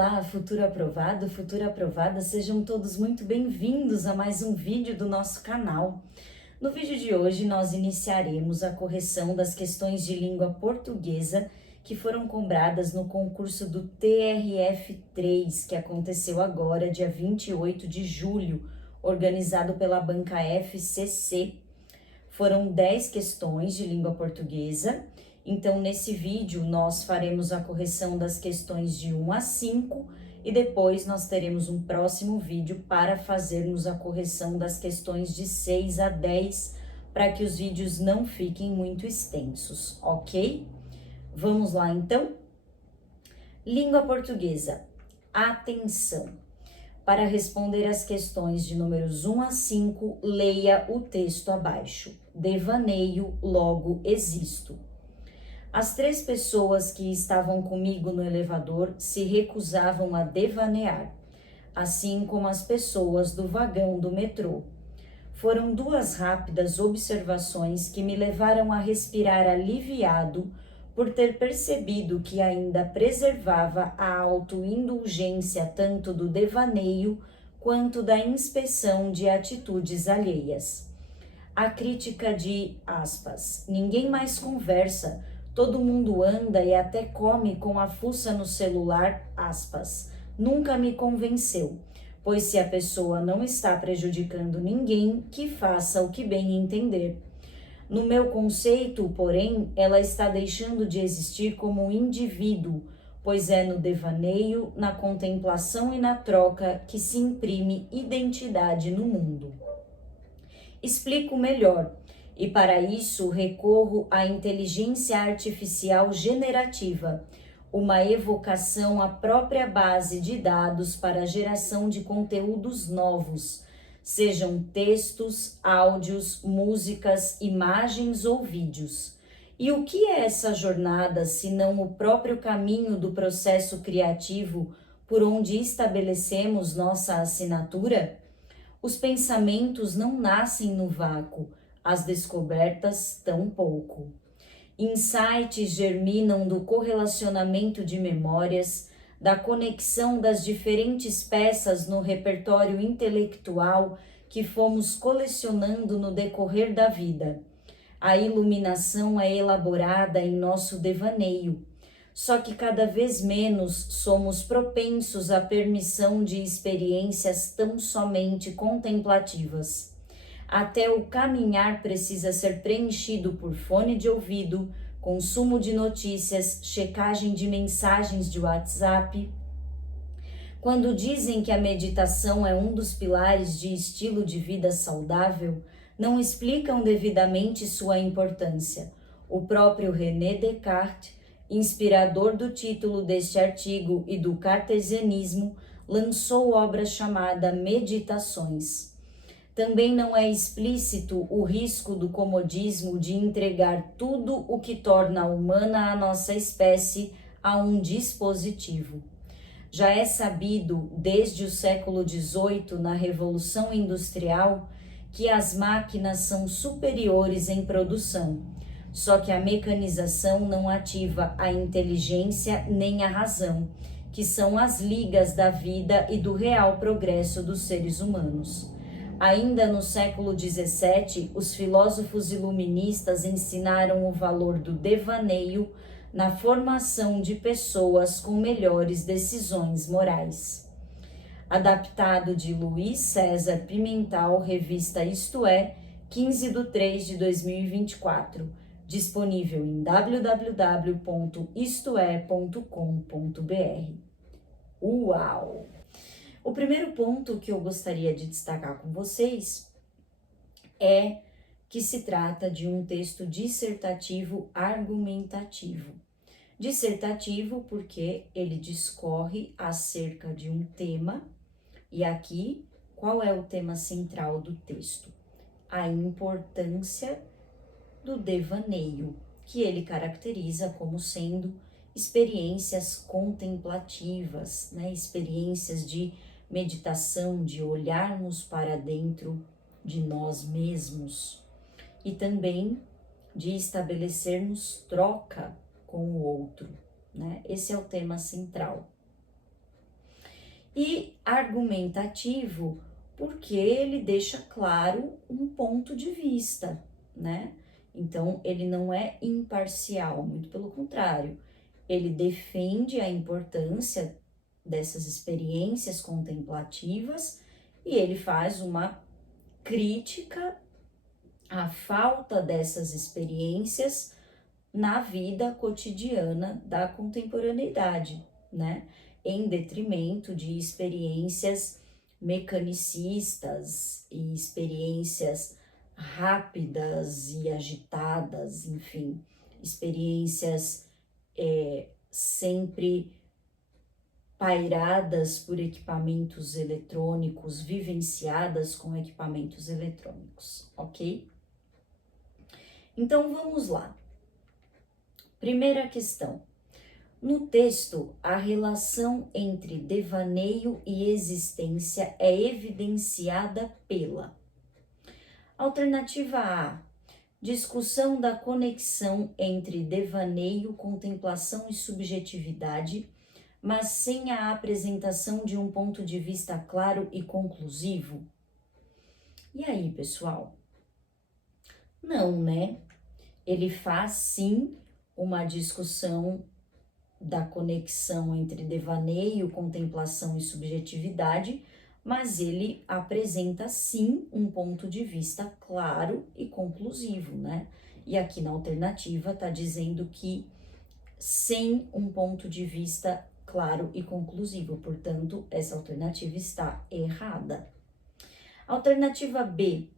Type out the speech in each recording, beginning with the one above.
Olá, futuro aprovado, futura aprovada, sejam todos muito bem-vindos a mais um vídeo do nosso canal. No vídeo de hoje nós iniciaremos a correção das questões de língua portuguesa que foram cobradas no concurso do TRF3, que aconteceu agora, dia 28 de julho, organizado pela banca FCC. Foram 10 questões de língua portuguesa. Então, nesse vídeo, nós faremos a correção das questões de 1 a 5 e depois nós teremos um próximo vídeo para fazermos a correção das questões de 6 a 10, para que os vídeos não fiquem muito extensos, ok? Vamos lá, então? Língua portuguesa. Atenção! Para responder as questões de números 1 a 5, leia o texto abaixo. Devaneio, logo existo. As 3 pessoas que estavam comigo no elevador se recusavam a devanear, assim como as pessoas do vagão do metrô. Foram 2 rápidas observações que me levaram a respirar aliviado por ter percebido que ainda preservava a autoindulgência tanto do devaneio quanto da inspeção de atitudes alheias. A crítica de, aspas, ninguém mais conversa, todo mundo anda e até come com a fuça no celular, aspas, nunca me convenceu, pois se a pessoa não está prejudicando ninguém, que faça o que bem entender. No meu conceito, porém, ela está deixando de existir como um indivíduo, pois é no devaneio, na contemplação e na troca que se imprime identidade no mundo. Explico melhor, e para isso recorro à inteligência artificial generativa, uma evocação à própria base de dados para a geração de conteúdos novos, sejam textos, áudios, músicas, imagens ou vídeos. E o que é essa jornada, se não o próprio caminho do processo criativo por onde estabelecemos nossa assinatura? Os pensamentos não nascem no vácuo, as descobertas tampouco. Insights germinam do correlacionamento de memórias, da conexão das diferentes peças no repertório intelectual que fomos colecionando no decorrer da vida. A iluminação é elaborada em nosso devaneio, só que cada vez menos somos propensos à permissão de experiências tão somente contemplativas. Até o caminhar precisa ser preenchido por fone de ouvido, consumo de notícias, checagem de mensagens de WhatsApp. Quando dizem que a meditação é um dos pilares de estilo de vida saudável, não explicam devidamente sua importância. O próprio René Descartes, inspirador do título deste artigo e do cartesianismo, lançou obra chamada Meditações. Também não é explícito o risco do comodismo de entregar tudo o que torna humana a nossa espécie a um dispositivo. Já é sabido, desde o século XVIII, na Revolução Industrial, que as máquinas são superiores em produção, só que a mecanização não ativa a inteligência nem a razão, que são as ligas da vida e do real progresso dos seres humanos. Ainda no século XVII, os filósofos iluministas ensinaram o valor do devaneio na formação de pessoas com melhores decisões morais. Adaptado de Luiz César Pimental, revista Isto É, 15/3/2024, disponível em www.istoe.com.br. Uau! O primeiro ponto que eu gostaria de destacar com vocês é que se trata de um texto dissertativo argumentativo. Dissertativo porque ele discorre acerca de um tema, e aqui, qual é o tema central do texto? A importância do devaneio, que ele caracteriza como sendo experiências contemplativas, né? Experiências de meditação, de olharmos para dentro de nós mesmos e também de estabelecermos troca com o outro, né? Esse é o tema central. E argumentativo, porque ele deixa claro um ponto de vista, né? Então, ele não é imparcial, muito pelo contrário, ele defende a importância dessas experiências contemplativas e ele faz uma crítica à falta dessas experiências na vida cotidiana da contemporaneidade, né? Em detrimento de experiências mecanicistas e experiências rápidas e agitadas, enfim, experiências sempre pairadas por equipamentos eletrônicos, vivenciadas com equipamentos eletrônicos, ok? Então vamos lá. Primeira questão. No texto, a relação entre devaneio e existência é evidenciada pela alternativa A, discussão da conexão entre devaneio, contemplação e subjetividade, mas sem a apresentação de um ponto de vista claro e conclusivo. E aí, pessoal? Não, né? Ele faz sim uma discussão da conexão entre devaneio, contemplação e subjetividade, mas ele apresenta sim um ponto de vista claro e conclusivo, né? E aqui na alternativa está dizendo que sem um ponto de vista claro e conclusivo, portanto, essa alternativa está errada. Alternativa B,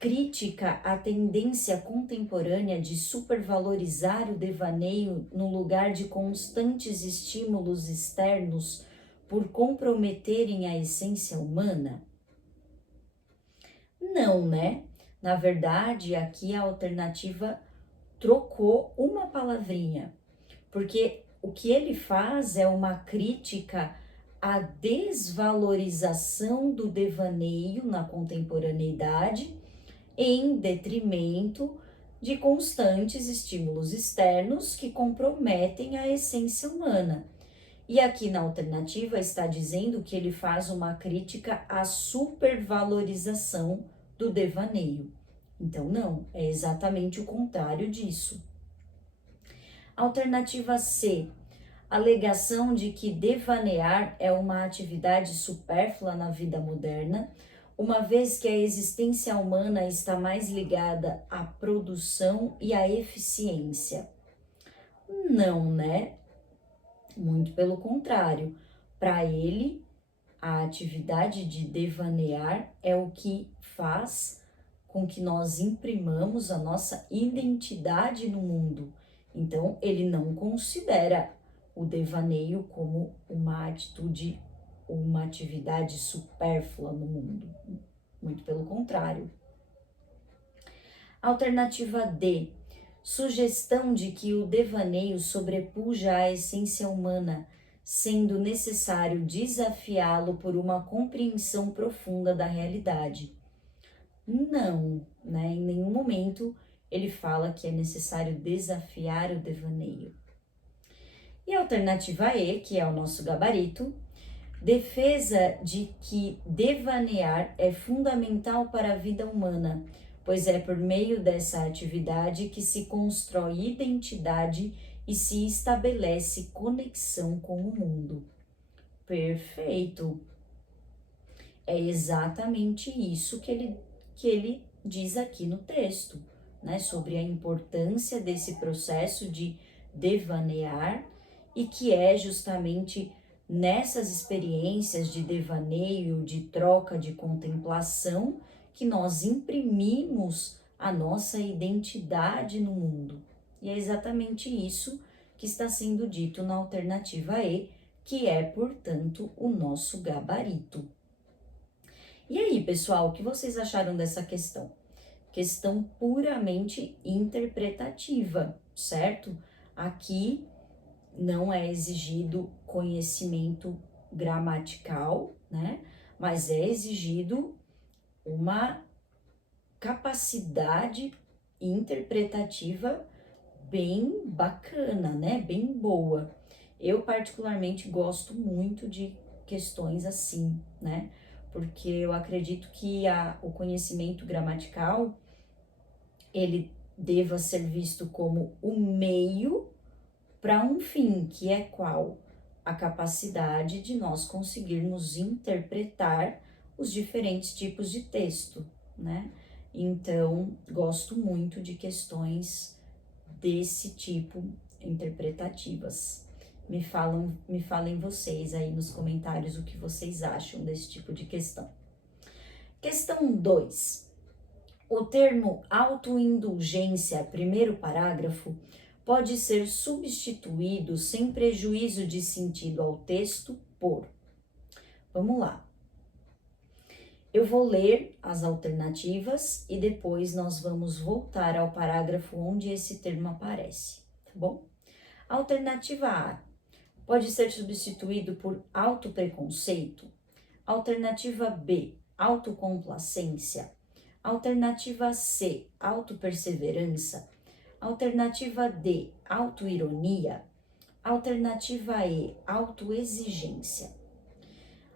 crítica à tendência contemporânea de supervalorizar o devaneio no lugar de constantes estímulos externos por comprometerem a essência humana? Não, né? Na verdade, aqui a alternativa trocou uma palavrinha, porque o que ele faz é uma crítica à desvalorização do devaneio na contemporaneidade em detrimento de constantes estímulos externos que comprometem a essência humana. E aqui na alternativa está dizendo que ele faz uma crítica à supervalorização do devaneio. Então, não, é exatamente o contrário disso. Alternativa C, alegação de que devanear é uma atividade supérflua na vida moderna, uma vez que a existência humana está mais ligada à produção e à eficiência. Não, né? Muito pelo contrário. Para ele, a atividade de devanear é o que faz com que nós imprimamos a nossa identidade no mundo. Então, ele não considera o devaneio como uma atitude, uma atividade supérflua no mundo. Muito pelo contrário. Alternativa D, sugestão de que o devaneio sobrepuja a essência humana, sendo necessário desafiá-lo por uma compreensão profunda da realidade. Não, né? Em nenhum momento ele fala que é necessário desafiar o devaneio. E a alternativa E, que é o nosso gabarito, defesa de que devanear é fundamental para a vida humana, pois é por meio dessa atividade que se constrói identidade e se estabelece conexão com o mundo. Perfeito! É exatamente isso que ele diz aqui no texto, né? Sobre a importância desse processo de devanear e que é justamente nessas experiências de devaneio, de troca, de contemplação, que nós imprimimos a nossa identidade no mundo. E é exatamente isso que está sendo dito na alternativa E, que é, portanto, o nosso gabarito. E aí, pessoal, o que vocês acharam dessa questão? Questão puramente interpretativa, certo? Aqui não é exigido conhecimento gramatical, né? Mas é exigido uma capacidade interpretativa bem bacana, né? Bem boa. Eu particularmente gosto muito de questões assim, né? Porque eu acredito que o conhecimento gramatical, ele deva ser visto como o meio para um fim, que é qual? A capacidade de nós conseguirmos interpretar os diferentes tipos de texto, né? Então, gosto muito de questões desse tipo interpretativas. Me falem vocês aí nos comentários o que vocês acham desse tipo de questão. Questão 2. O termo autoindulgência, primeiro parágrafo, pode ser substituído sem prejuízo de sentido ao texto por. Vamos lá. Eu vou ler as alternativas e depois nós vamos voltar ao parágrafo onde esse termo aparece, tá bom? Alternativa A pode ser substituído por autopreconceito. Alternativa B, autocomplacência. Alternativa C, autoperseverança. Alternativa D, autoironia. Alternativa E, autoexigência.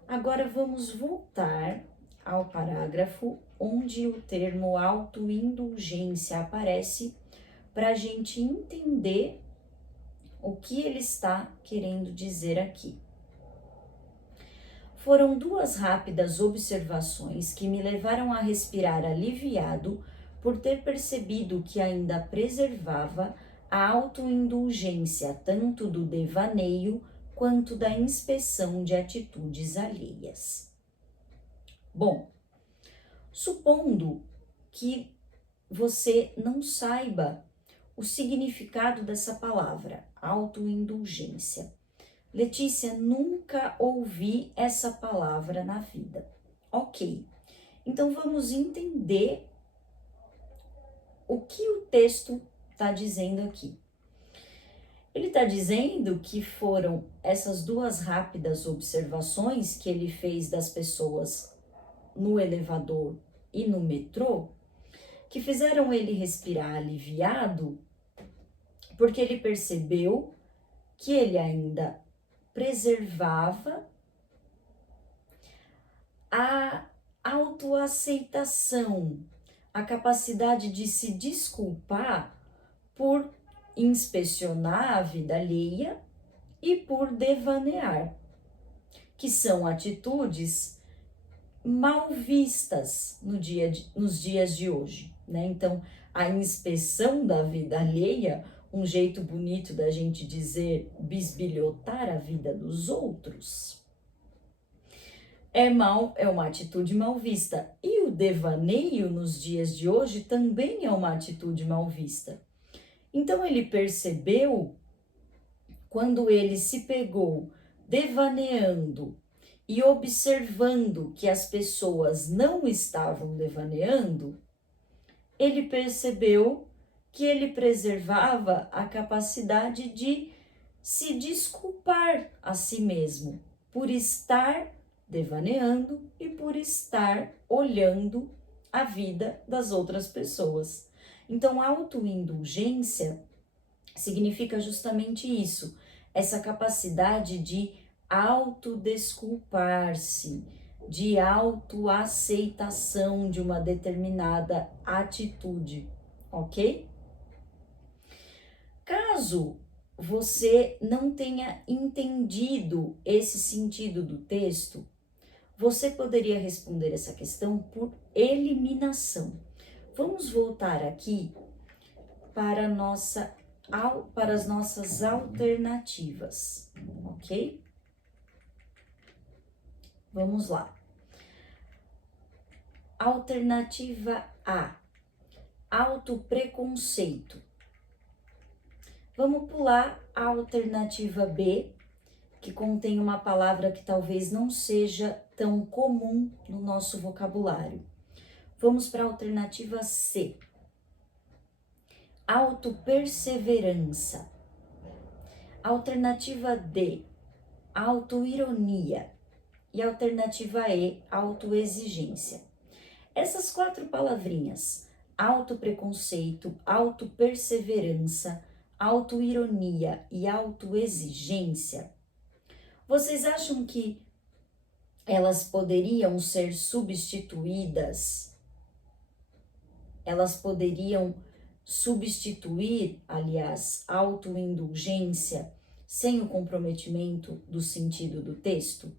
Agora vamos voltar ao parágrafo onde o termo autoindulgência aparece para a gente entender o que ele está querendo dizer aqui. Foram duas rápidas observações que me levaram a respirar aliviado por ter percebido que ainda preservava a autoindulgência tanto do devaneio quanto da inspeção de atitudes alheias. Bom, supondo que você não saiba o significado dessa palavra, autoindulgência. Letícia, nunca ouvi essa palavra na vida. Ok, então vamos entender o que o texto está dizendo aqui. Ele está dizendo que foram essas duas rápidas observações que ele fez das pessoas no elevador e no metrô, que fizeram ele respirar aliviado, porque ele percebeu que ele ainda preservava a autoaceitação, a capacidade de se desculpar por inspecionar a vida alheia e por devanear, que são atitudes mal vistas nos dias de hoje, né? Então, a inspeção da vida alheia, um jeito bonito da gente dizer bisbilhotar a vida dos outros, é uma atitude mal vista. E o devaneio nos dias de hoje também é uma atitude mal vista. Então ele percebeu, quando ele se pegou devaneando e observando que as pessoas não estavam devaneando, ele percebeu que ele preservava a capacidade de se desculpar a si mesmo por estar devaneando e por estar olhando a vida das outras pessoas. Então, autoindulgência significa justamente isso, essa capacidade de autodesculpar-se, de autoaceitação de uma determinada atitude, ok? Caso você não tenha entendido esse sentido do texto, você poderia responder essa questão por eliminação. Vamos voltar aqui para as nossas alternativas, ok? Vamos lá. Alternativa A, autopreconceito. Vamos pular a alternativa B, que contém uma palavra que talvez não seja tão comum no nosso vocabulário. Vamos para a alternativa C, autoperseverança. Alternativa D, autoironia. E alternativa E, autoexigência. Essas quatro palavrinhas, autopreconceito, autoperseverança, autoironia e autoexigência, vocês acham que elas poderiam ser substituídas, elas poderiam substituir, aliás, autoindulgência sem o comprometimento do sentido do texto?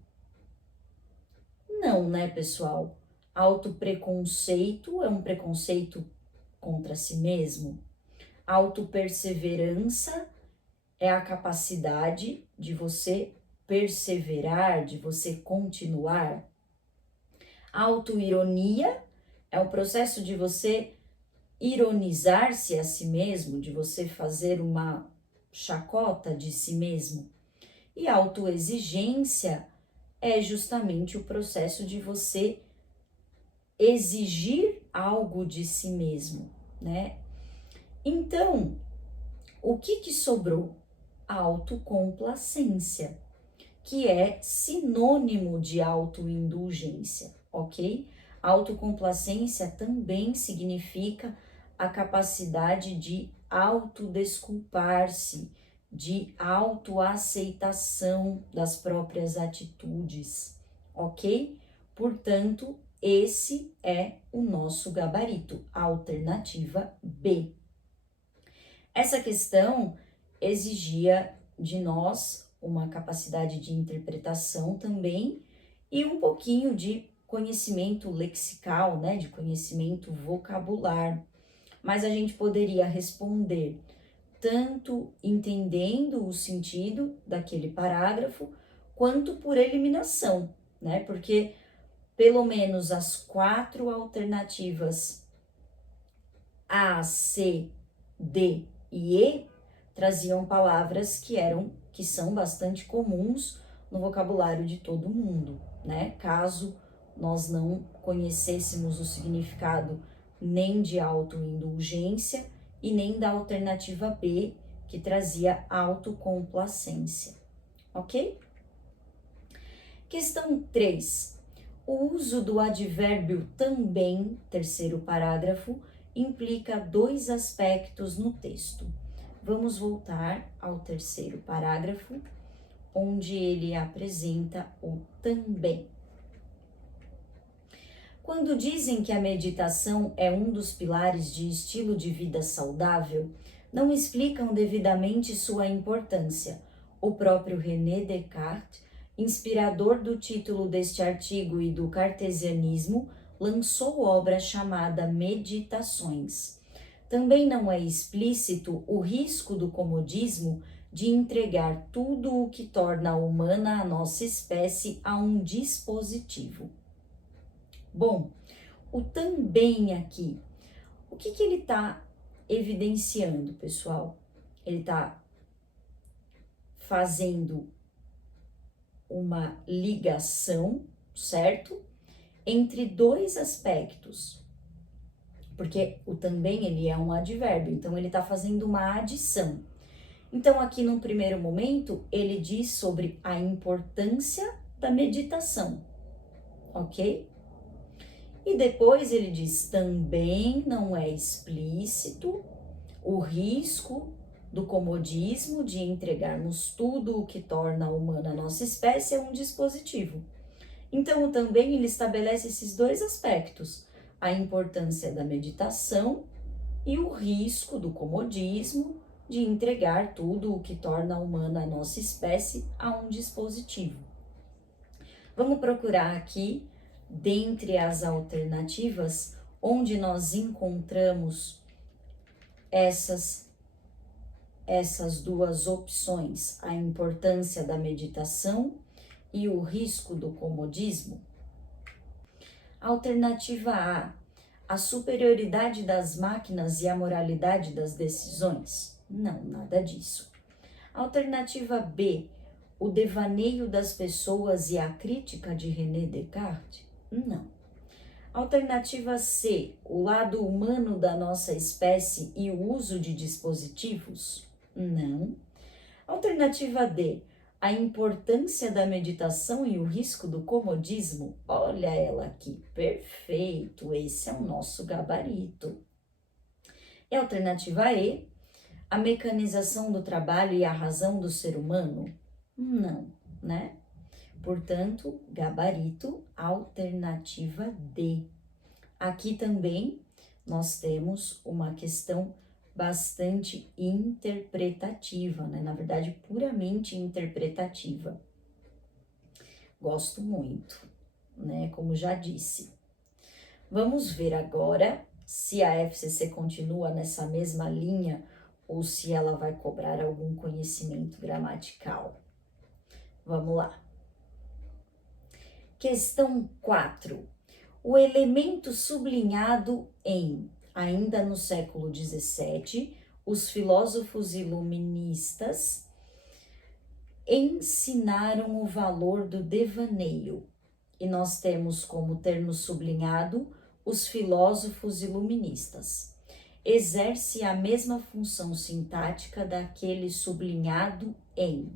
Não, né, pessoal? Autopreconceito é um preconceito contra si mesmo. Autoperseverança é a capacidade de você perseverar, de você continuar. Autoironia é o processo de você ironizar-se a si mesmo, de você fazer uma chacota de si mesmo. E autoexigência é justamente o processo de você exigir algo de si mesmo, né? Então, o que sobrou? A autocomplacência, que é sinônimo de autoindulgência, ok? Autocomplacência também significa a capacidade de autodesculpar-se, de autoaceitação das próprias atitudes, ok? Portanto, esse é o nosso gabarito, alternativa B. Essa questão exigia de nós uma capacidade de interpretação também e um pouquinho de conhecimento lexical, né, de conhecimento vocabular. Mas a gente poderia responder tanto entendendo o sentido daquele parágrafo, quanto por eliminação, né? Porque pelo menos as 4 alternativas A, C, D e E traziam palavras que são bastante comuns no vocabulário de todo mundo, né? Caso nós não conhecêssemos o significado nem de autoindulgência e nem da alternativa B, que trazia autocomplacência, ok? Questão 3. O uso do advérbio também, terceiro parágrafo, implica 2 aspectos no texto. Vamos voltar ao terceiro parágrafo, onde ele apresenta o também. Quando dizem que a meditação é um dos pilares de estilo de vida saudável, não explicam devidamente sua importância. O próprio René Descartes, inspirador do título deste artigo e do cartesianismo, lançou obra chamada Meditações. Também não é explícito o risco do comodismo de entregar tudo o que torna humana a nossa espécie a um dispositivo. Bom, o também aqui, o que ele está evidenciando, pessoal? Ele está fazendo uma ligação, certo? Entre 2 aspectos, porque o também ele é um advérbio, então ele está fazendo uma adição. Então aqui no primeiro momento ele diz sobre a importância da meditação, ok? E depois ele diz também não é explícito o risco do comodismo de entregarmos tudo o que torna humana a nossa espécie a um dispositivo. Então, também ele estabelece esses 2 aspectos, a importância da meditação e o risco do comodismo de entregar tudo o que torna humana a nossa espécie a um dispositivo. Vamos procurar aqui, dentre as alternativas, onde nós encontramos essas 2 opções, a importância da meditação e o risco do comodismo. Alternativa A superioridade das máquinas e a moralidade das decisões? Não, nada disso. Alternativa B, o devaneio das pessoas e a crítica de René Descartes? Não. Alternativa C, o lado humano da nossa espécie e o uso de dispositivos? Não. Alternativa D, a importância da meditação e o risco do comodismo? Olha ela aqui, perfeito, esse é o nosso gabarito. E a alternativa E, a mecanização do trabalho e a razão do ser humano? Não, né? Portanto, gabarito, alternativa D. Aqui também nós temos uma questão bastante interpretativa, né? Na verdade, puramente interpretativa. Gosto muito, né? Como já disse. Vamos ver agora se a FCC continua nessa mesma linha ou se ela vai cobrar algum conhecimento gramatical. Vamos lá. Questão 4. O elemento sublinhado em, ainda no século XVII, os filósofos iluministas ensinaram o valor do devaneio. E nós temos como termo sublinhado os filósofos iluministas. Exerce a mesma função sintática daquele sublinhado em.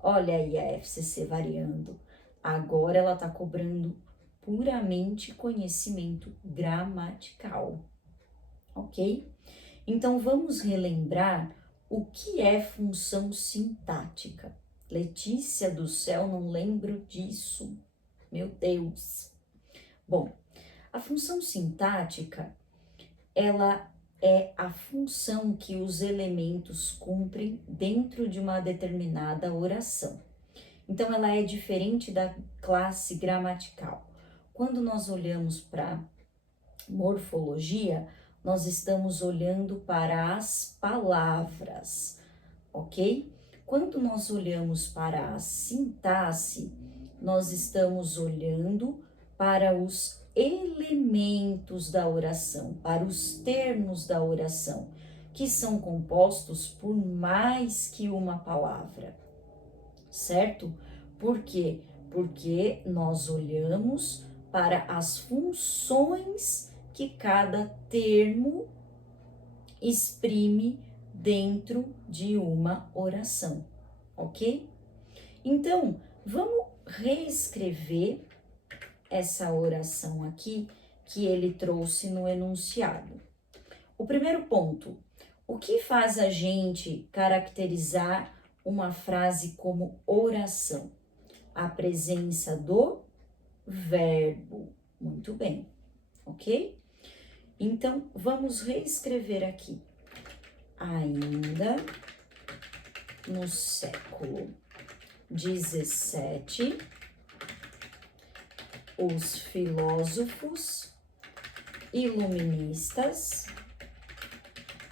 Olha aí a FCC variando. Agora ela está cobrando puramente conhecimento gramatical, ok? Então, vamos relembrar o que é função sintática. Letícia do céu, não lembro disso. Meu Deus. Bom, a função sintática, ela é a função que os elementos cumprem dentro de uma determinada oração. Então, ela é diferente da classe gramatical. Quando nós olhamos para morfologia, nós estamos olhando para as palavras, ok? Quando nós olhamos para a sintaxe, nós estamos olhando para os elementos da oração, para os termos da oração, que são compostos por mais que uma palavra, certo? Por quê? Porque nós olhamos para as funções que cada termo exprime dentro de uma oração, ok? Então, vamos reescrever essa oração aqui que ele trouxe no enunciado. O primeiro ponto, o que faz a gente caracterizar uma frase como oração? A presença do verbo. Muito bem, ok? Então, vamos reescrever aqui. Ainda no século XVII, os filósofos iluministas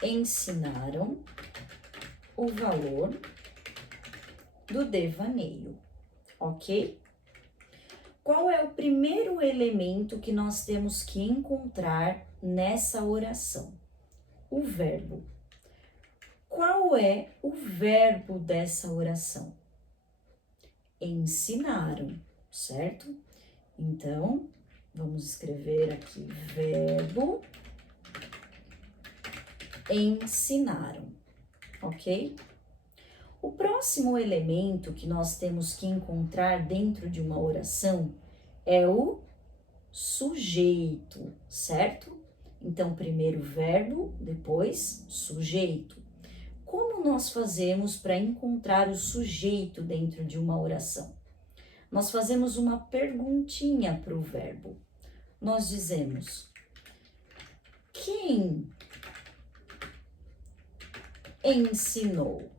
ensinaram o valor do devaneio, ok? Qual é o primeiro elemento que nós temos que encontrar nessa oração? O verbo. Qual é o verbo dessa oração? Ensinaram, certo? Então, vamos escrever aqui verbo ensinaram, ok? O próximo elemento que nós temos que encontrar dentro de uma oração é o sujeito, certo? Então, primeiro verbo, depois sujeito. Como nós fazemos para encontrar o sujeito dentro de uma oração? Nós fazemos uma perguntinha para o verbo. Nós dizemos: quem ensinou?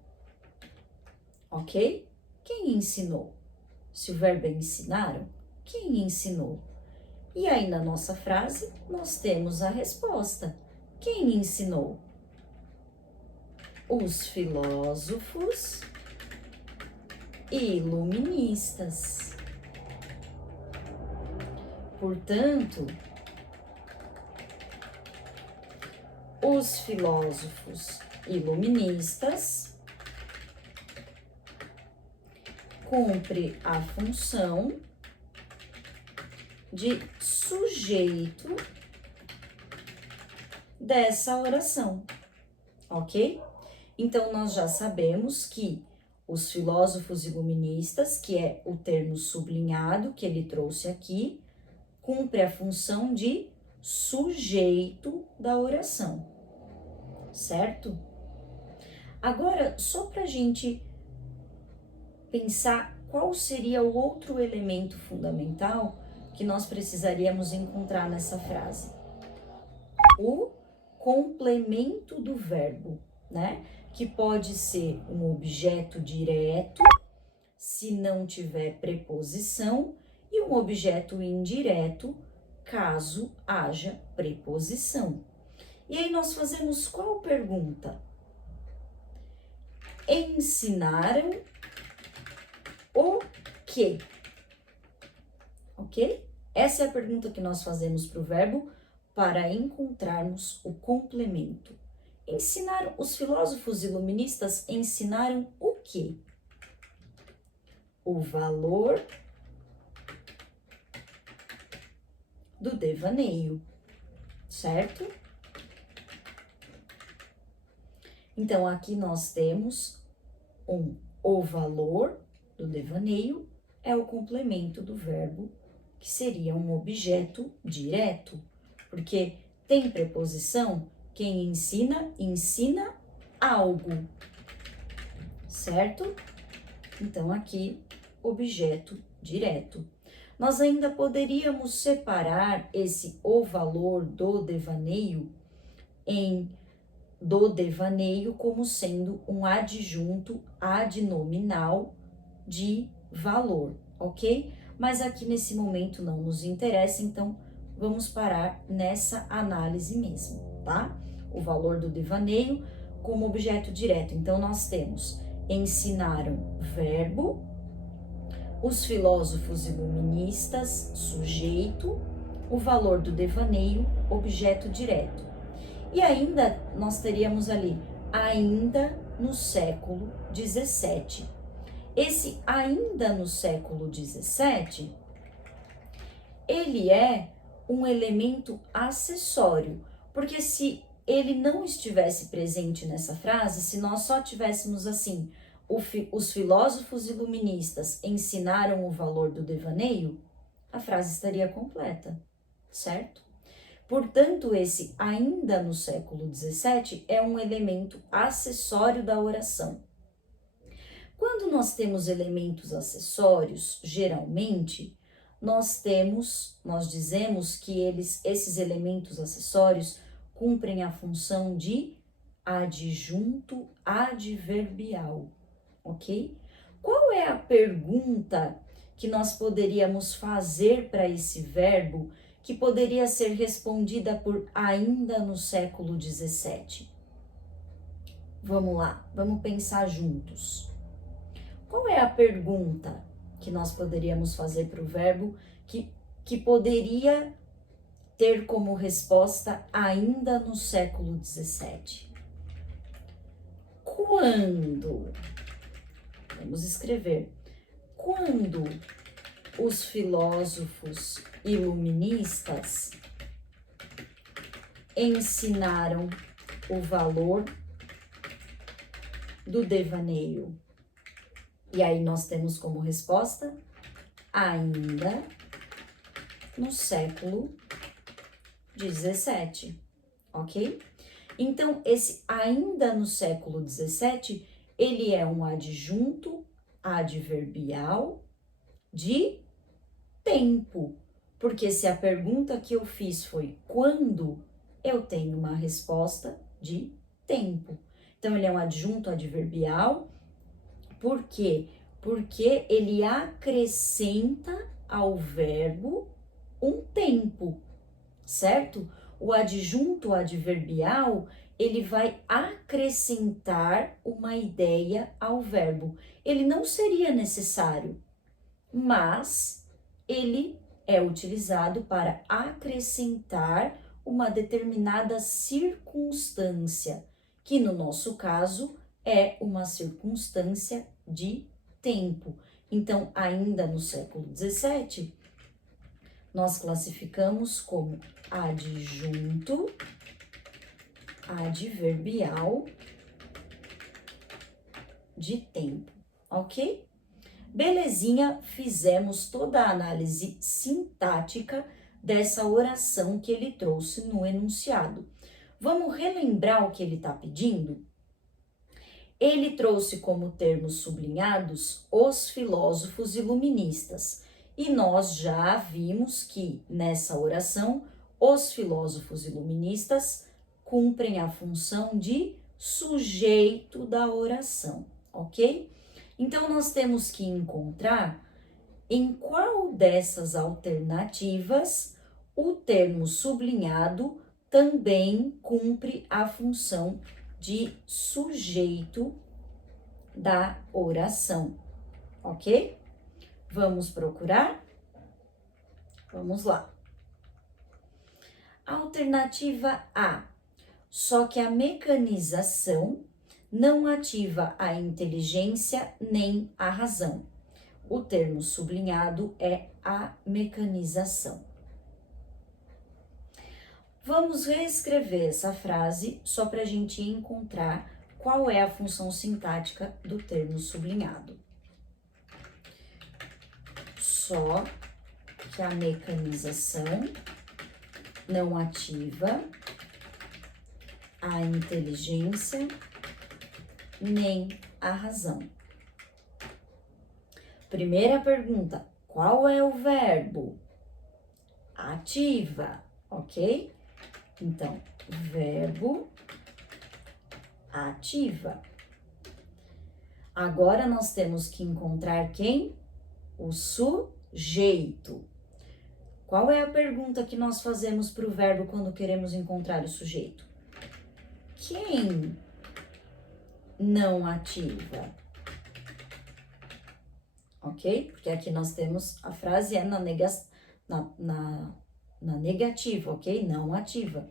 Ok? Quem ensinou? Se o verbo é ensinaram, quem ensinou? E aí na nossa frase nós temos a resposta. Quem ensinou? Os filósofos iluministas. Portanto, os filósofos iluministas cumpre a função de sujeito dessa oração, ok? Então, nós já sabemos que os filósofos iluministas, que é o termo sublinhado que ele trouxe aqui, cumpre a função de sujeito da oração, certo? Agora, só para a gente pensar qual seria o outro elemento fundamental que nós precisaríamos encontrar nessa frase? O complemento do verbo, né? Que pode ser um objeto direto, se não tiver preposição, e um objeto indireto, caso haja preposição. E aí nós fazemos qual pergunta? Ensinaram o quê? Ok? Essa é a pergunta que nós fazemos para o verbo para encontrarmos o complemento. Os filósofos iluministas ensinaram o quê? O valor do devaneio, certo? Então, aqui nós temos o valor do devaneio é o complemento do verbo, que seria um objeto direto, porque tem preposição, quem ensina, ensina algo, certo? Então, aqui, objeto direto. Nós ainda poderíamos separar o valor do devaneio do devaneio como sendo um adjunto adnominal de valor, ok? Mas aqui nesse momento não nos interessa, então vamos parar nessa análise mesmo, tá? O valor do devaneio como objeto direto. Então, nós temos ensinaram verbo, os filósofos iluministas, sujeito, o valor do devaneio, objeto direto. E ainda nós teríamos ali, ainda no século XVII. Esse ainda no século XVII, ele é um elemento acessório, porque se ele não estivesse presente nessa frase, se nós só tivéssemos assim, os filósofos iluministas ensinaram o valor do devaneio, a frase estaria completa, certo? Portanto, esse ainda no século XVII é um elemento acessório da oração. Quando nós temos elementos acessórios, geralmente, nós dizemos que esses elementos acessórios cumprem a função de adjunto adverbial, ok? Qual é a pergunta que nós poderíamos fazer para esse verbo que poderia ser respondida por ainda no século XVII? Vamos lá, vamos pensar juntos. Qual é a pergunta que nós poderíamos fazer para o verbo que poderia ter como resposta ainda no século XVII? Quando? Vamos escrever. Quando os filósofos iluministas ensinaram o valor do devaneio. E aí nós temos como resposta ainda no século XVII, ok? Então, esse ainda no século XVII, ele é um adjunto adverbial de tempo, porque se a pergunta que eu fiz foi quando, eu tenho uma resposta de tempo. Então, ele é um adjunto adverbial. Por quê? Porque ele acrescenta ao verbo um tempo, certo? O adjunto adverbial, ele vai acrescentar uma ideia ao verbo. Ele não seria necessário, mas ele é utilizado para acrescentar uma determinada circunstância, que no nosso caso é uma circunstância de tempo. Então, ainda no século XVII, nós classificamos como adjunto adverbial de tempo, ok? Belezinha, fizemos toda a análise sintática dessa oração que ele trouxe no enunciado. Vamos relembrar o que ele está pedindo? Ele trouxe como termos sublinhados os filósofos iluministas. E nós já vimos que nessa oração os filósofos iluministas cumprem a função de sujeito da oração, ok? Então nós temos que encontrar em qual dessas alternativas o termo sublinhado também cumpre a função de sujeito da oração, ok? Vamos procurar? Vamos lá. Alternativa A. Só que a mecanização não ativa a inteligência nem a razão. O termo sublinhado é a mecanização. Vamos reescrever essa frase só para a gente encontrar qual é a função sintática do termo sublinhado. Só que a mecanização não ativa a inteligência nem a razão. Primeira pergunta, qual é o verbo? Ativa, ok? Então, verbo ativa. Agora nós temos que encontrar quem? O sujeito. Qual é a pergunta que nós fazemos para o verbo quando queremos encontrar o sujeito? Quem não ativa? Ok? Porque aqui nós temos a frase na negativa, ok? Não ativa.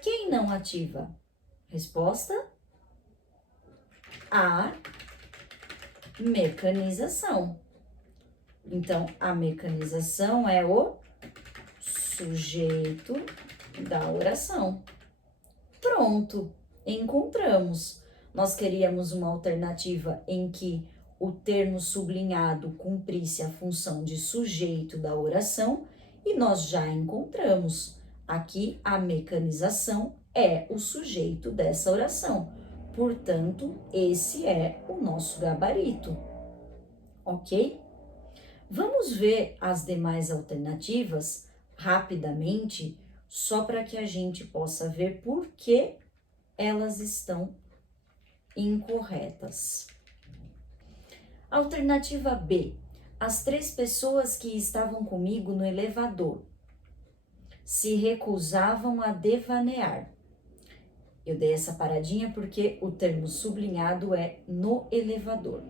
Quem não ativa? Resposta: a mecanização. Então, a mecanização é o sujeito da oração. Pronto, encontramos. Nós queríamos uma alternativa em que o termo sublinhado cumprisse a função de sujeito da oração e nós já encontramos. Aqui, a mecanização é o sujeito dessa oração. Portanto, esse é o nosso gabarito, ok? Vamos ver as demais alternativas rapidamente, só para que a gente possa ver por que elas estão incorretas. Alternativa B. As 3 pessoas que estavam comigo no elevador se recusavam a devanear. Eu dei essa paradinha porque o termo sublinhado é no elevador.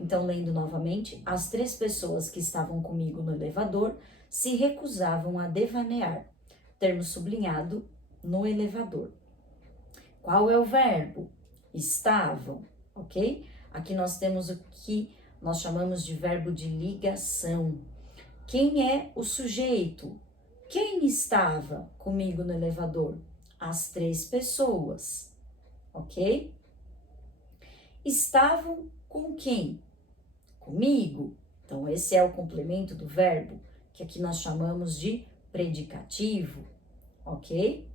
Então, lendo novamente, as 3 pessoas que estavam comigo no elevador se recusavam a devanear. Termo sublinhado no elevador. Qual é o verbo? Estavam, ok? Aqui nós temos o que nós chamamos de verbo de ligação. Quem é o sujeito? Quem estava comigo no elevador? As 3 pessoas, ok? Estavam com quem? Comigo. Então, esse é o complemento do verbo, que aqui nós chamamos de predicativo, ok?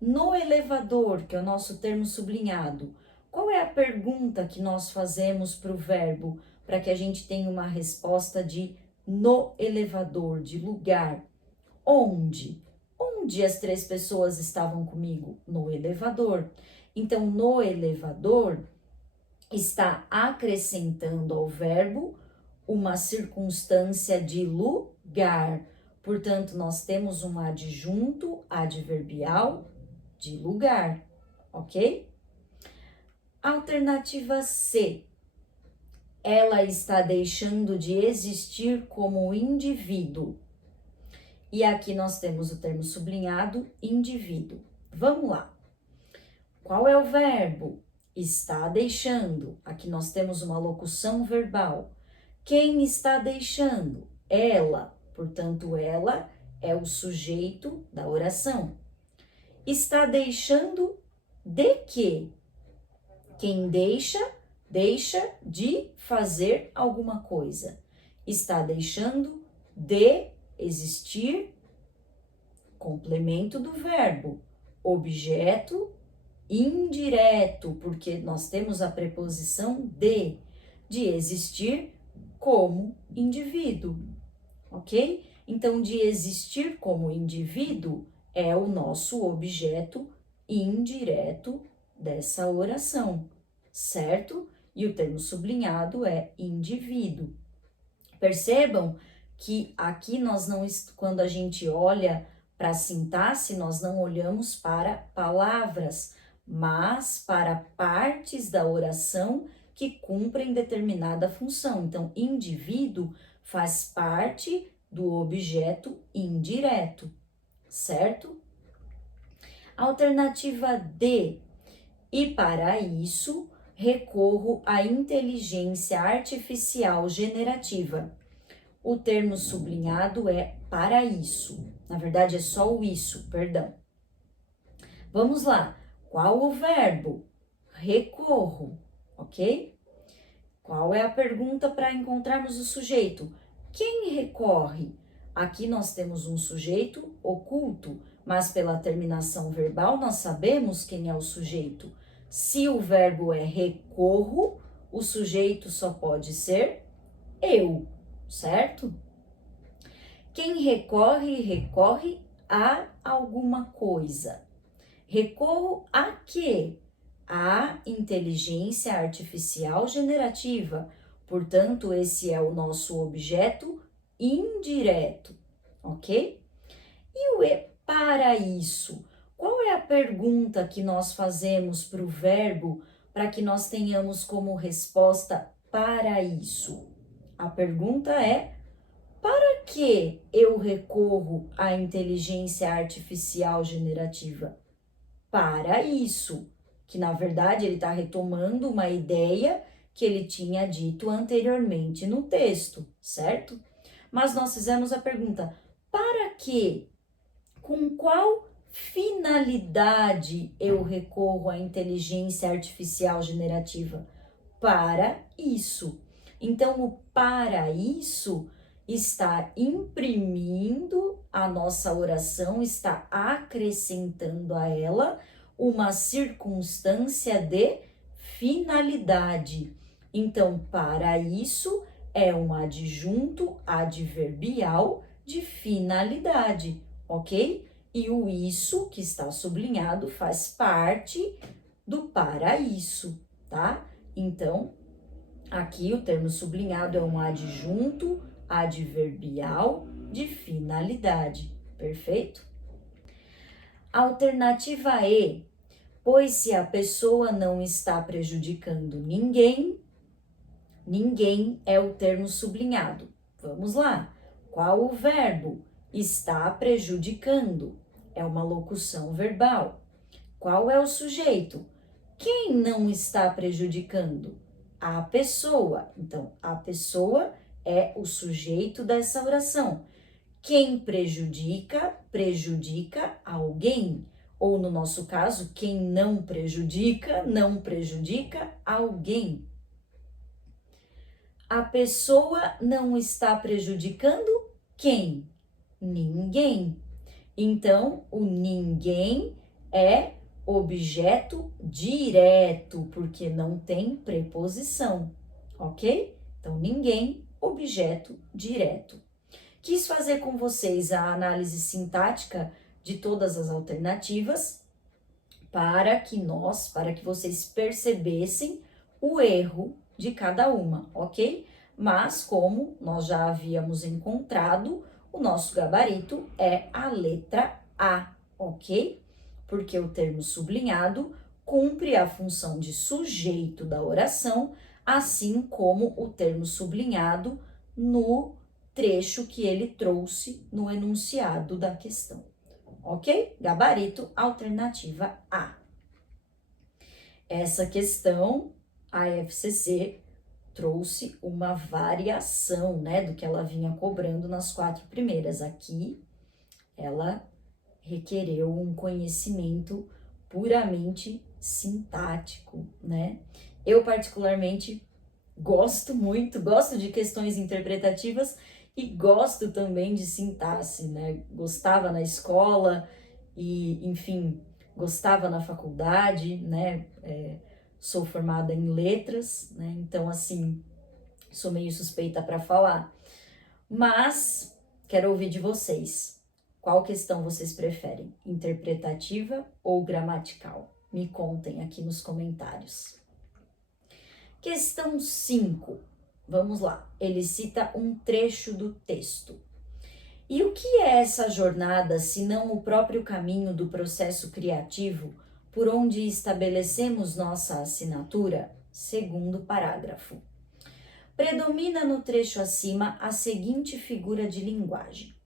No elevador, que é o nosso termo sublinhado, qual é a pergunta que nós fazemos para o verbo para que a gente tenha uma resposta de no elevador, de lugar? Onde? Onde as 3 pessoas estavam comigo? No elevador. Então, no elevador está acrescentando ao verbo uma circunstância de lugar. Portanto, nós temos um adjunto adverbial de lugar, ok? Alternativa C. Ela está deixando de existir como indivíduo. E aqui nós temos o termo sublinhado, indivíduo. Vamos lá. Qual é o verbo? Está deixando. Aqui nós temos uma locução verbal. Quem está deixando? Ela. Portanto, ela é o sujeito da oração. Está deixando de quê? Quem deixa, deixa de fazer alguma coisa. Está deixando de existir, complemento do verbo, objeto indireto, porque nós temos a preposição de existir como indivíduo, ok? Então, de existir como indivíduo é o nosso objeto indireto dessa oração, certo? E o termo sublinhado é indivíduo. Percebam que aqui nós não, quando a gente olha para a sintaxe, nós não olhamos para palavras, mas para partes da oração que cumprem determinada função. Então, indivíduo faz parte do objeto indireto, certo? Alternativa D. E para isso, recorro à inteligência artificial generativa. O termo sublinhado é para isso. Na verdade, é só o isso, perdão. Vamos lá. Qual o verbo? Recorro, ok? Qual é a pergunta para encontrarmos o sujeito? Quem recorre? Aqui nós temos um sujeito oculto, mas pela terminação verbal nós sabemos quem é o sujeito. Se o verbo é recorro, o sujeito só pode ser eu, certo? Quem recorre, recorre a alguma coisa. Recorro a quê? A inteligência artificial generativa. Portanto, esse é o nosso objeto indireto, ok? E o E para isso? Qual é a pergunta que nós fazemos para o verbo para que nós tenhamos como resposta para isso? A pergunta é: para que eu recorro à inteligência artificial generativa? Para isso, que na verdade ele está retomando uma ideia que ele tinha dito anteriormente no texto, certo? Mas nós fizemos a pergunta: para que? Com qual finalidade eu recorro à inteligência artificial generativa? Para isso. Então, o para isso está imprimindo a nossa oração, está acrescentando a ela uma circunstância de finalidade. Então, para isso é um adjunto adverbial de finalidade, ok? E o isso, que está sublinhado, faz parte do para isso, tá? Então, aqui o termo sublinhado é um adjunto adverbial de finalidade, perfeito? Alternativa E, pois se a pessoa não está prejudicando ninguém, ninguém é o termo sublinhado. Vamos lá, qual o verbo? Está prejudicando, é uma locução verbal. Qual é o sujeito? Quem não está prejudicando? A pessoa. Então, a pessoa é o sujeito dessa oração. Quem prejudica, prejudica alguém. Ou, no nosso caso, quem não prejudica, não prejudica alguém. A pessoa não está prejudicando quem? Ninguém. Então, o ninguém é objeto direto, porque não tem preposição, ok? Então, ninguém, objeto direto. Quis fazer com vocês a análise sintática de todas as alternativas para que vocês percebessem o erro de cada uma, ok? Mas como nós já havíamos encontrado, o nosso gabarito é a letra A, ok? Porque o termo sublinhado cumpre a função de sujeito da oração, assim como o termo sublinhado no trecho que ele trouxe no enunciado da questão, ok? Gabarito, alternativa A. Essa questão, a FCC trouxe uma variação, né, do que ela vinha cobrando nas 4 primeiras. Aqui, ela requereu um conhecimento puramente sintático, né? Eu, particularmente, gosto de questões interpretativas e gosto também de sintaxe, né? Gostava na escola e, enfim, gostava na faculdade, né? Sou formada em letras, né? Então, assim, sou meio suspeita para falar. Mas quero ouvir de vocês. Qual questão vocês preferem? Interpretativa ou gramatical? Me contem aqui nos comentários. Questão 5. Vamos lá. Ele cita um trecho do texto. E o que é essa jornada, se não o próprio caminho do processo criativo por onde estabelecemos nossa assinatura? Segundo parágrafo. Predomina no trecho acima a seguinte figura de linguagem.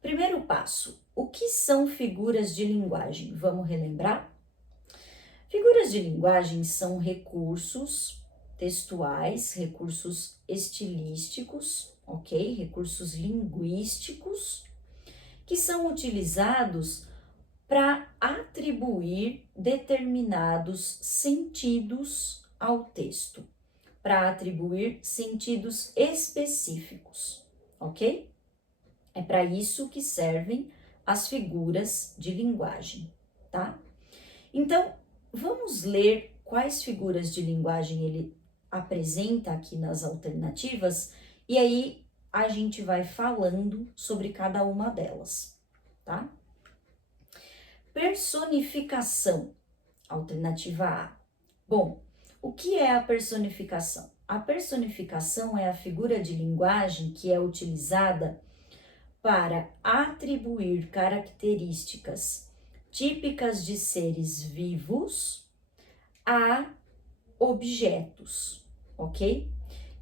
Primeiro passo. O que são figuras de linguagem? Vamos relembrar? Figuras de linguagem são recursos textuais, recursos estilísticos, ok? Recursos linguísticos que são utilizados para atribuir determinados sentidos ao texto, para atribuir sentidos específicos, ok? É para isso que servem as figuras de linguagem, tá? Então, vamos ler quais figuras de linguagem ele apresenta aqui nas alternativas e aí a gente vai falando sobre cada uma delas, tá? Personificação, alternativa A. Bom, o que é a personificação? A personificação é a figura de linguagem que é utilizada para atribuir características típicas de seres vivos a objetos, ok?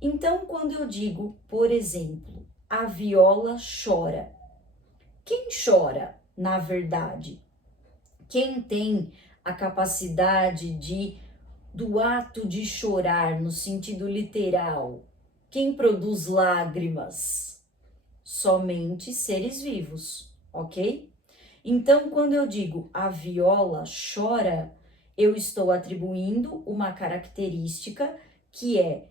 Então, quando eu digo, por exemplo, a viola chora, quem chora, na verdade? Quem tem a capacidade do ato de chorar no sentido literal? Quem produz lágrimas? Somente seres vivos, ok? Então, quando eu digo a viola chora, eu estou atribuindo uma característica que é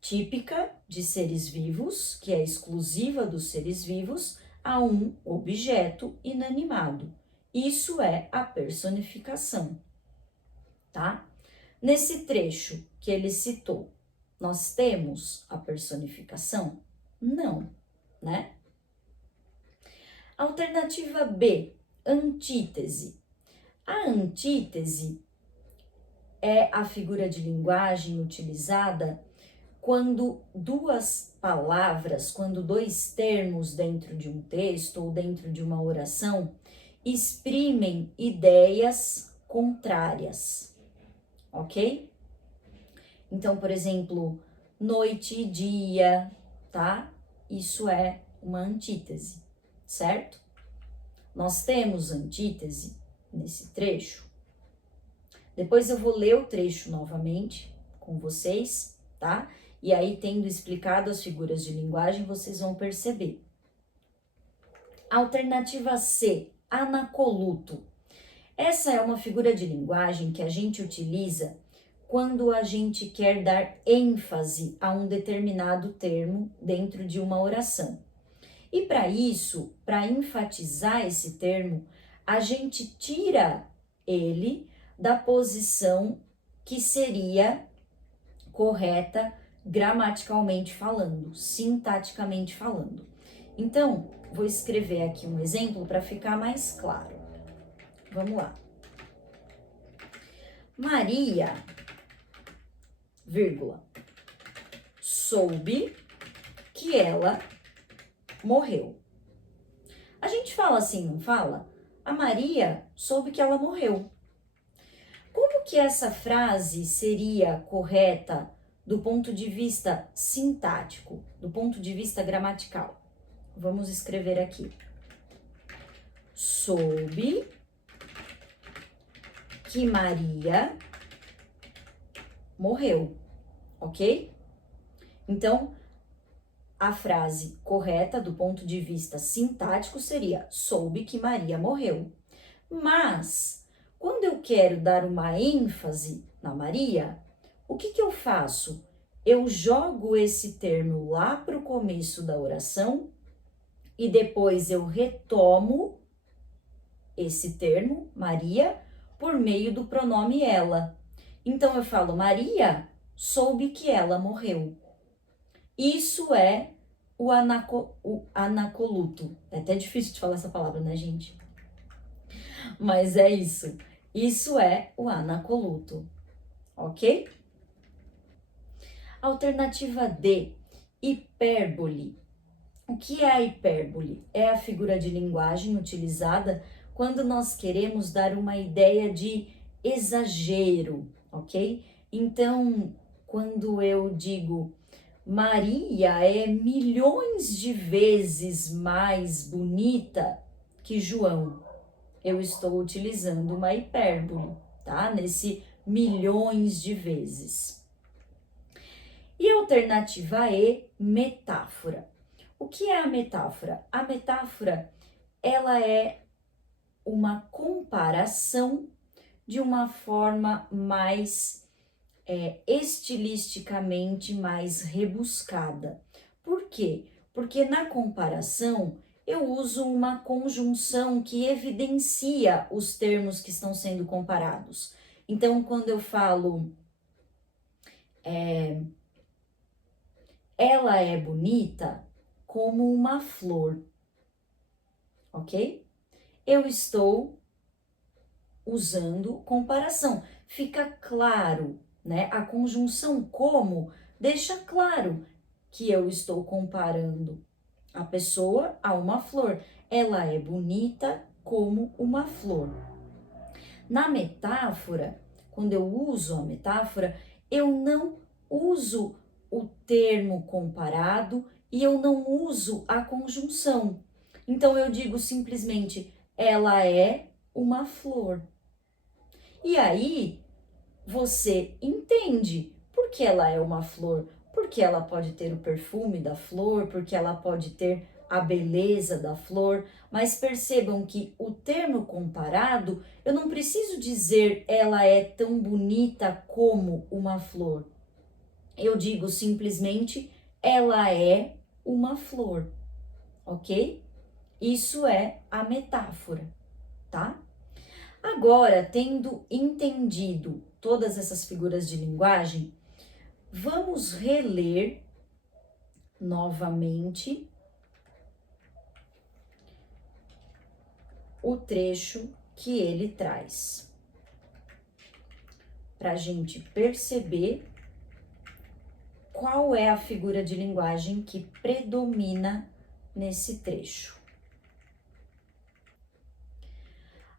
típica de seres vivos, que é exclusiva dos seres vivos, a um objeto inanimado. Isso é a personificação, tá? Nesse trecho que ele citou, nós temos a personificação? Não, né? Alternativa B, antítese. A antítese é a figura de linguagem utilizada quando duas palavras, quando dois termos dentro de um texto ou dentro de uma oração exprimem ideias contrárias, ok? Então, por exemplo, noite e dia, tá? Isso é uma antítese, certo? Nós temos antítese nesse trecho. Depois eu vou ler o trecho novamente com vocês, tá? E aí, tendo explicado as figuras de linguagem, vocês vão perceber. Alternativa C, anacoluto. Essa é uma figura de linguagem que a gente utiliza quando a gente quer dar ênfase a um determinado termo dentro de uma oração. E para isso, para enfatizar esse termo, a gente tira ele da posição que seria correta gramaticalmente falando, sintaticamente falando. Então, vou escrever aqui um exemplo para ficar mais claro. Vamos lá. Maria, vírgula, soube que ela morreu. A gente fala assim, não fala? A Maria soube que ela morreu. Como que essa frase seria correta do ponto de vista sintático, do ponto de vista gramatical? Vamos escrever aqui. Soube que Maria morreu, ok? Então, a frase correta do ponto de vista sintático seria soube que Maria morreu. Mas, quando eu quero dar uma ênfase na Maria, o que eu faço? Eu jogo esse termo lá para o começo da oração e depois eu retomo esse termo, Maria, por meio do pronome ela. Então eu falo, Maria soube que ela morreu. Isso é o anacoluto. É até difícil de falar essa palavra, né, gente? Mas é isso. Isso é o anacoluto, ok? Alternativa D, hipérbole. O que é a hipérbole? É a figura de linguagem utilizada quando nós queremos dar uma ideia de exagero, ok? Então, quando eu digo Maria é milhões de vezes mais bonita que João, eu estou utilizando uma hipérbole, tá? Nesse milhões de vezes. E a alternativa E, metáfora. O que é a metáfora? A metáfora, ela é uma comparação de uma forma mais estilisticamente mais rebuscada. Por quê? Porque na comparação eu uso uma conjunção que evidencia os termos que estão sendo comparados. Então, quando eu falo ela é bonita como uma flor, ok? Eu estou usando comparação. Fica claro, né? A conjunção como deixa claro que eu estou comparando a pessoa a uma flor. Ela é bonita como uma flor. Na metáfora, quando eu uso a metáfora, eu não uso o termo comparado e eu não uso a conjunção. Então eu digo simplesmente, ela é uma flor. E aí você entende por que ela é uma flor, porque ela pode ter o perfume da flor, porque ela pode ter a beleza da flor, mas percebam que o termo comparado, eu não preciso dizer ela é tão bonita como uma flor. Eu digo simplesmente ela é uma flor, ok? Isso é a metáfora, tá? Agora, tendo entendido todas essas figuras de linguagem, vamos reler novamente o trecho que ele traz, para a gente perceber qual é a figura de linguagem que predomina nesse trecho.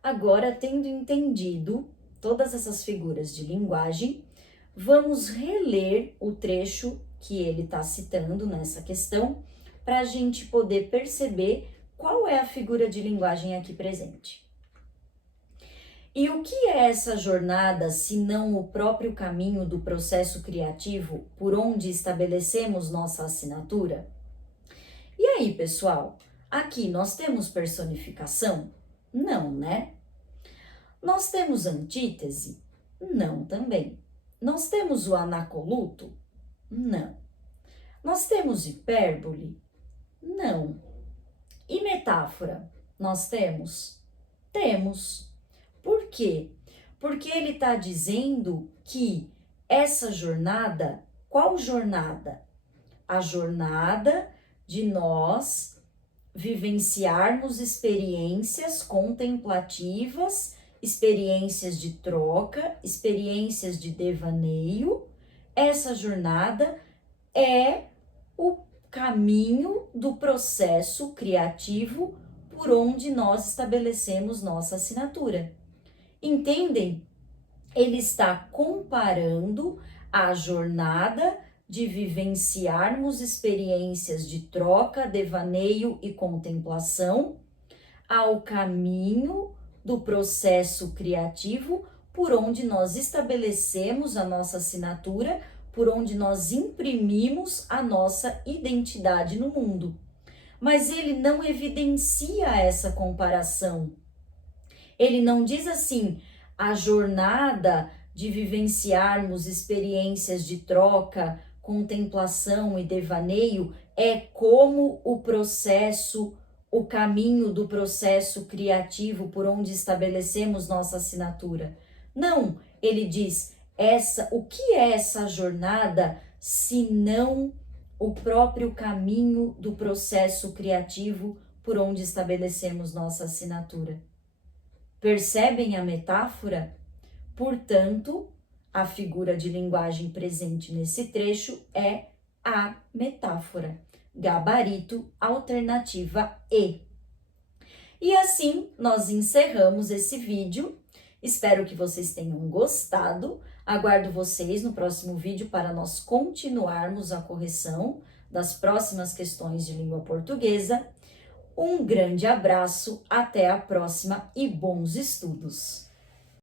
Agora, tendo entendido todas essas figuras de linguagem, vamos reler o trecho que ele está citando nessa questão, para a gente poder perceber qual é a figura de linguagem aqui presente. E o que é essa jornada, se não o próprio caminho do processo criativo por onde estabelecemos nossa assinatura? E aí, pessoal, aqui nós temos personificação? Não, né? Nós temos antítese? Não, também. Nós temos o anacoluto? Não. Nós temos hipérbole? Não. E metáfora? Nós temos? Temos. Por quê? Porque ele está dizendo que essa jornada, qual jornada? A jornada de nós vivenciarmos experiências contemplativas, experiências de troca, experiências de devaneio. Essa jornada é o caminho do processo criativo por onde nós estabelecemos nossa assinatura. Entendem? Ele está comparando a jornada de vivenciarmos experiências de troca, devaneio e contemplação ao caminho do processo criativo por onde nós estabelecemos a nossa assinatura, por onde nós imprimimos a nossa identidade no mundo. Mas ele não evidencia essa comparação. Ele não diz assim, a jornada de vivenciarmos experiências de troca, contemplação e devaneio é como o processo o caminho do processo criativo por onde estabelecemos nossa assinatura. Não, ele diz, o que é essa jornada se não o próprio caminho do processo criativo por onde estabelecemos nossa assinatura? Percebem a metáfora? Portanto, a figura de linguagem presente nesse trecho é a metáfora. Gabarito, alternativa E. E assim nós encerramos esse vídeo. Espero que vocês tenham gostado. Aguardo vocês no próximo vídeo para nós continuarmos a correção das próximas questões de língua portuguesa. Um grande abraço, até a próxima e bons estudos!